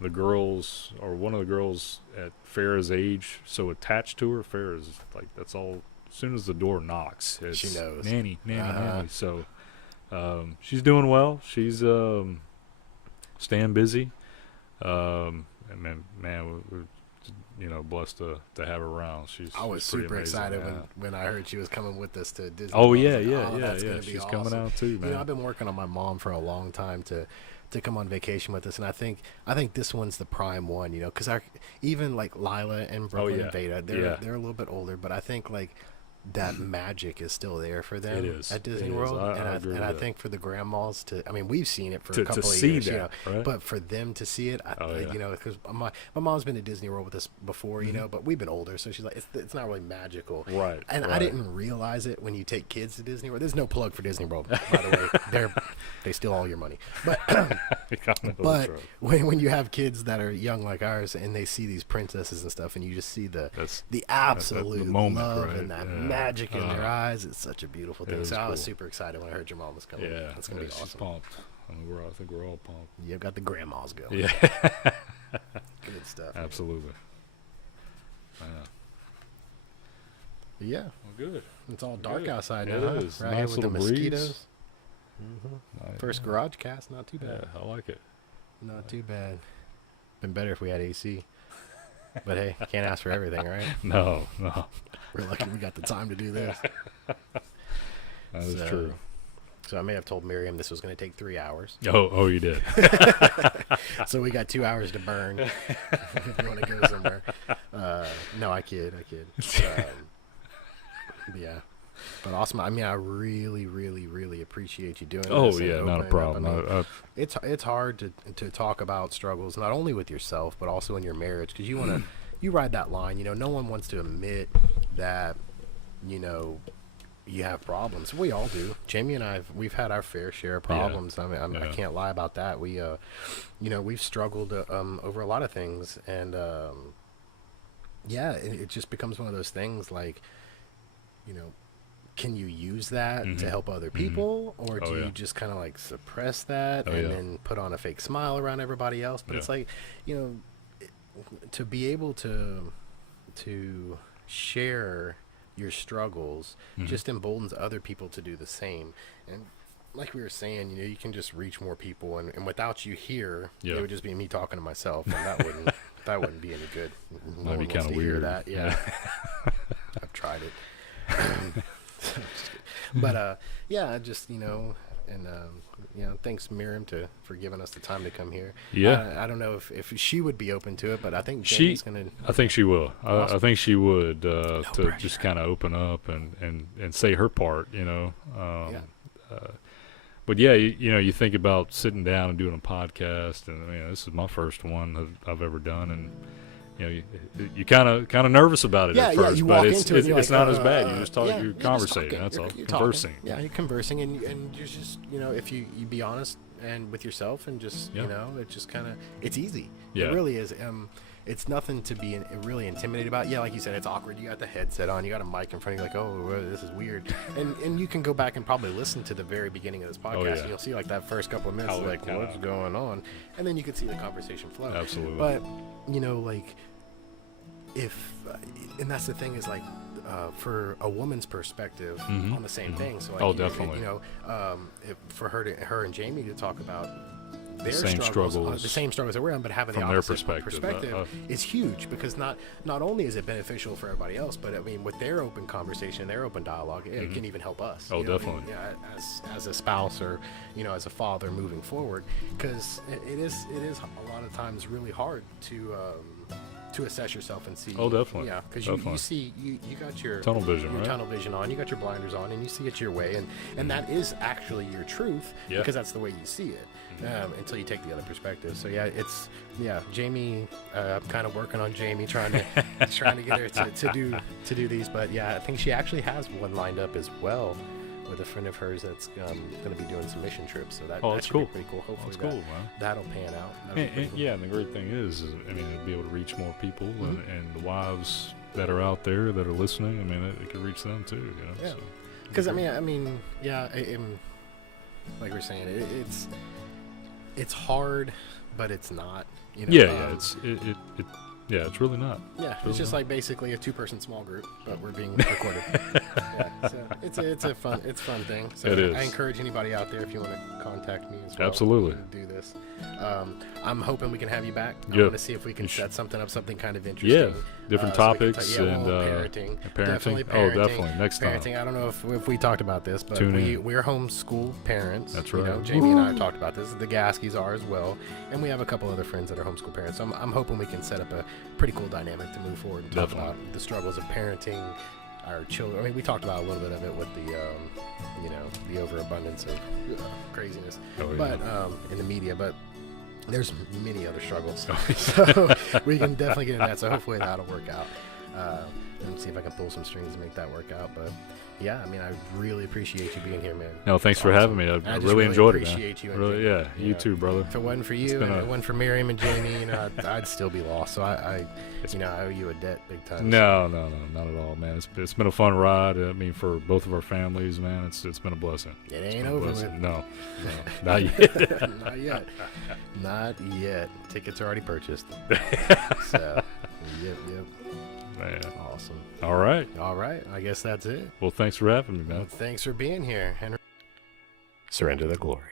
the girls or one of the girls at Farrah's age so attached to her. Farrah's like, that's all. As soon as the door knocks, she knows. Nanny. So she's doing well. She's staying busy. And man, we're blessed to have her around. I was super excited when I heard she was coming with us to Disney. Oh yeah. She's awesome. Coming out too, man. I've been working on my mom for a long time to come on vacation with us, and I think this one's the prime one, because even like Lila and Brooklyn and Veda, they're a little bit older, but I think like that magic is still there for them at Disney World. I think for the grandmas we've seen it for a couple of years, right? But for them to see it, because my mom's been to Disney World with us before, but we've been older, so she's like, it's not really magical. Right. And I didn't realize it when you take kids to Disney World. There's no plug for Disney World, by the way. They steal all your money. But when you have kids that are young like ours and they see these princesses and stuff, and you just see the absolute the moment, love, right? And that magic in their eyes, it's such a beautiful thing. So I was super excited when I heard your mom was coming. Yeah, it's gonna be awesome. She's pumped. I think we're all pumped. You've got the grandmas going. Yeah. Good stuff. Absolutely. Yeah. Well, good. It's all dark outside now. It is. Right nice here with the mosquitoes. Nice. First garage cast, not too bad. Yeah, I like it. Not too bad. Been better if we had AC. But hey, can't ask for everything, right? No. We're lucky we got the time to do this. That is true. So I may have told Miriam this was going to take 3 hours. Oh, you did. So we got 2 hours to burn if you want to go somewhere. No, I kid. Yeah. But awesome. I mean, I really, really, really appreciate you doing this. Oh, yeah, not a problem. I mean, it's hard to talk about struggles, not only with yourself, but also in your marriage, because you want to, you ride that line. You know, no one wants to admit that, you know, you have problems. We all do. Jamie and we've had our fair share of problems. Yeah. I mean, I can't lie about that. We, you know, we've struggled over a lot of things, and yeah, it just becomes one of those things like, you know, can you use that to help other people, or do you just kind of like suppress that and then put on a fake smile around everybody else? But it's like, you know, to be able to share your struggles just emboldens other people to do the same. And like we were saying, you know, you can just reach more people, and without you here, it would just be me talking to myself, and that wouldn't be any good. That'd be kind of weird. That, yeah. I've tried it. But yeah, just, you know, and you know, thanks Miriam for giving us the time to come here. Yeah, I don't know if she would be open to it, but I think Jamie's gonna. I think she will. Awesome. I think she would to pressure. just kind of open up and say her part, you know. But yeah, you know, you think about sitting down and doing a podcast, and I mean, this is my first one that I've ever done, and you know, you kind of nervous about it at first, you but walk it's into it, it's like, not as bad. You just talk, you're you're conversating. just That's all. You're Conversing. Talking. Yeah, you're conversing, and you're just, you know, if you be honest and with yourself, and just you know, it just kind of, it's easy. Yeah. It really is. It's nothing to be really intimidated about. Yeah, like you said, it's awkward. You got the headset on, you got a mic in front of you, like, oh, this is weird. And you can go back and probably listen to the very beginning of this podcast, and you'll see like that first couple of minutes, like, what's going on, and then you can see the conversation flow. Absolutely. But you know, like, and that's the thing is, like, for a woman's perspective on the same thing. So like, definitely. You know, for her and Jamie to talk about their same struggles, the same struggles that we're on, but having the opposite perspective is huge, because not only is it beneficial for everybody else, but I mean, with their open conversation, their open dialogue, it can even help us. Oh, you know, definitely. As a spouse, or, you know, as a father moving forward, because it is a lot of times really hard to assess yourself and see. Oh, definitely. Yeah, because you see, you got your tunnel vision, right? Tunnel vision on, you got your blinders on, and you see it your way, and that is actually your truth, because that's the way you see it, until you take the other perspective. So yeah, Jamie, I'm kind of working on Jamie, trying to get her to do these, but yeah, I think she actually has one lined up as well, with a friend of hers that's going to be doing some mission trips. So that should be pretty cool. Hopefully that'll pan out. And the great thing is, I mean, it'll be able to reach more people, and the wives that are out there that are listening. I mean, it could reach them too. You know? Yeah. Because I mean, yeah. Like we're saying, it's hard, but it's not. You know, it's really not. Yeah, it's just like basically a 2-person small group, but we're being recorded. So it's a fun thing. So it is. I encourage anybody out there, if you want to contact me as well. Absolutely. Do this. I'm hoping we can have you back. I want to see if we can set something kind of interesting. Yeah, different topics and parenting. Definitely parenting. Oh, definitely. Next time. Parenting. I don't know if we talked about this, but we're homeschool parents. That's right. You know, Jamie and I have talked about this. The Gaskeys are as well, and we have a couple other friends that are homeschool parents. So I'm hoping we can set up a pretty cool dynamic to move forward and talk about the struggles of parenting our children. I mean, we talked about a little bit of it with the, you know, the overabundance of craziness, but in the media. But there's many other struggles, so we can definitely get into that. So hopefully that'll work out. And see if I can pull some strings and make that work out. But yeah, I mean, I really appreciate you being here, man. No, thanks for having me. I really enjoyed it, man. Appreciate you. Really, you too, brother. If it wasn't for you, and it wasn't for Miriam and Jamie, you know, I'd still be lost. So I owe you a debt big time. No, not at all, man. It's been a fun ride. I mean, for both of our families, man, it's been a blessing. It ain't over with. No, not yet. Not yet. Tickets are already purchased. So, yep. Man. Awesome. All right. I guess that's it. Well, thanks for having me, man. Well, thanks for being here, Henry. Surrender the glory.